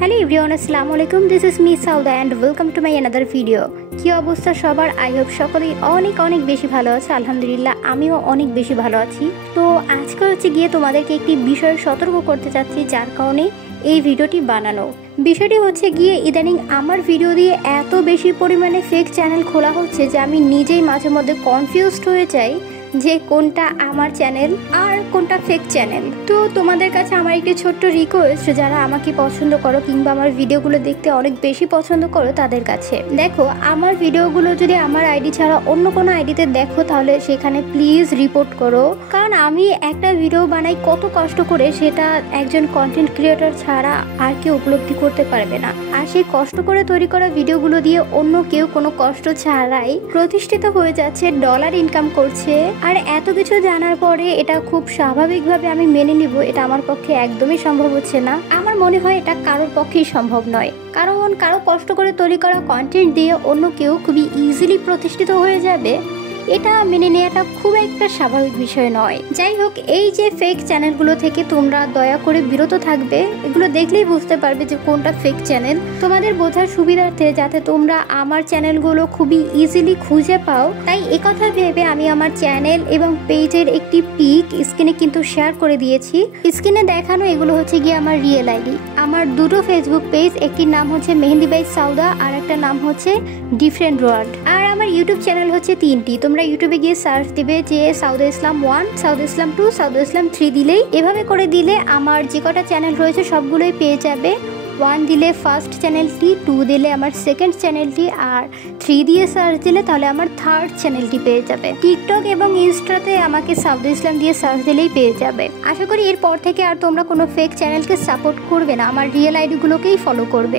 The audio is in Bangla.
হ্যালো এভরিওয়ান, আসসালামু আলাইকুম। This is me Sauda and welcome to my another video. কী অবস্থা সবার? আই হোপ সকলেই অনেক অনেক বেশি ভালো আছে। আলহামদুলিল্লাহ আমিও অনেক বেশি ভালো আছি। তো আজকে গিয়ে তোমাদেরকে একটি বিষয়ে সতর্ক করতে চাচ্ছি, যার কারণে এই ভিডিওটি বানানো। বিষয়টি হচ্ছে গিয়ে ইদানিং আমার ভিডিও দিয়ে এত বেশি পরিমাণে ফেক চ্যানেল খোলা হচ্ছে যে আমি নিজেই মাঝে মধ্যে কনফিউজড হয়ে যাই যে কোনটা আমার চ্যানেল আর কোনটা ফেক চ্যানেল। তো তোমাদের কাছে আমার একটি ছোট্ট রিকোয়েস্ট, যারা আমাকে পছন্দ করো কিংবা আমার ভিডিওগুলো দেখতে অনেক বেশি পছন্দ করো তাদের কাছে, দেখো আমার ভিডিওগুলো যদি আমার আইডি ছাড়া অন্য কোনো আইডিতে দেখো তাহলে সেখানে প্লিজ রিপোর্ট করো। কারণ আমি একটা ভিডিও বানাই কত কষ্ট করে, সেটা একজন কন্টেন্ট ক্রিয়েটর ছাড়া আর কেউ উপলব্ধি করতে পারবে না। আর সেই কষ্ট করে তৈরি করা ভিডিওগুলো দিয়ে অন্য কেউ কোনো কষ্ট ছাড়াই প্রতিষ্ঠিত হয়ে যাচ্ছে, ডলার ইনকাম করছে। আর এত কিছু জানার পরে এটা খুব স্বাভাবিকভাবে আমি মেনে নিব, এটা আমার পক্ষে একদমই সম্ভব হচ্ছে না। আমার মনে হয় এটা কারোর পক্ষেই সম্ভব নয়, কারণ কারো কষ্ট করে তৈরি করা কন্টেন্ট দিয়ে অন্য কেউ খুবই ইজিলি প্রতিষ্ঠিত হয়ে যাবে, এটা মেনে নেওয়াটা খুব একটা স্বাভাবিক বিষয় নয়। যাই হোক, এই যে ফেক চ্যানেলগুলো থেকে তোমরা দয়া করে বিরত থাকবে। এগুলো দেখলেই বুঝতে পারবে যে কোনটা ফেক চ্যানেল। তোমাদের বোঝার সুবিধার্থে যাতে তোমরা আমার চ্যানেলগুলো খুবই ইজিলি খুঁজে পাও, তাই একথা ভেবে আমি আমার চ্যানেল এবং পেজের একটি পিক স্ক্রিনে কিন্তু শেয়ার করে দিয়েছি। স্ক্রিনে দেখানো এগুলো হচ্ছে গিয়ে আমার রিয়েল আইডি। আমার দুটো ফেসবুক পেজ, একটির নাম হচ্ছে মেহেন্দি বাই সাউদা আর একটা নাম হচ্ছে ডিফারেন্ট ওয়ার্ল্ড। আর আমার ইউটিউব চ্যানেল হচ্ছে তিনটি। তোমরা ইউটিউবে গিয়ে সার্চ দিবে যে সাউদা ইসলাম 1, সাউদা ইসলাম 2, সাউদা ইসলাম 3 দিলেই, এভাবে করে দিলে আমার যে কটা চ্যানেল রয়েছে সবগুলোই পেয়ে যাবে। 1 দিলে ফার্স্ট চ্যানেলটি, 2 দিলে আমার সেকেন্ড চ্যানেলটি, আর 3 দিয়ে সার্চ দিলে তাহলে আমার থার্ড চ্যানেলটি পেয়ে যাবে। টিকটক এবং ইনস্টাতে আমাকে সাউদা ইসলাম দিয়ে সার্চ দিলেই পেয়ে যাবে। আশা করি এরপর থেকে আর তোমরা কোনো ফেক চ্যানেলকে সাপোর্ট করবে না, আমার রিয়েল আইডিগুলোকেই ফলো করবে।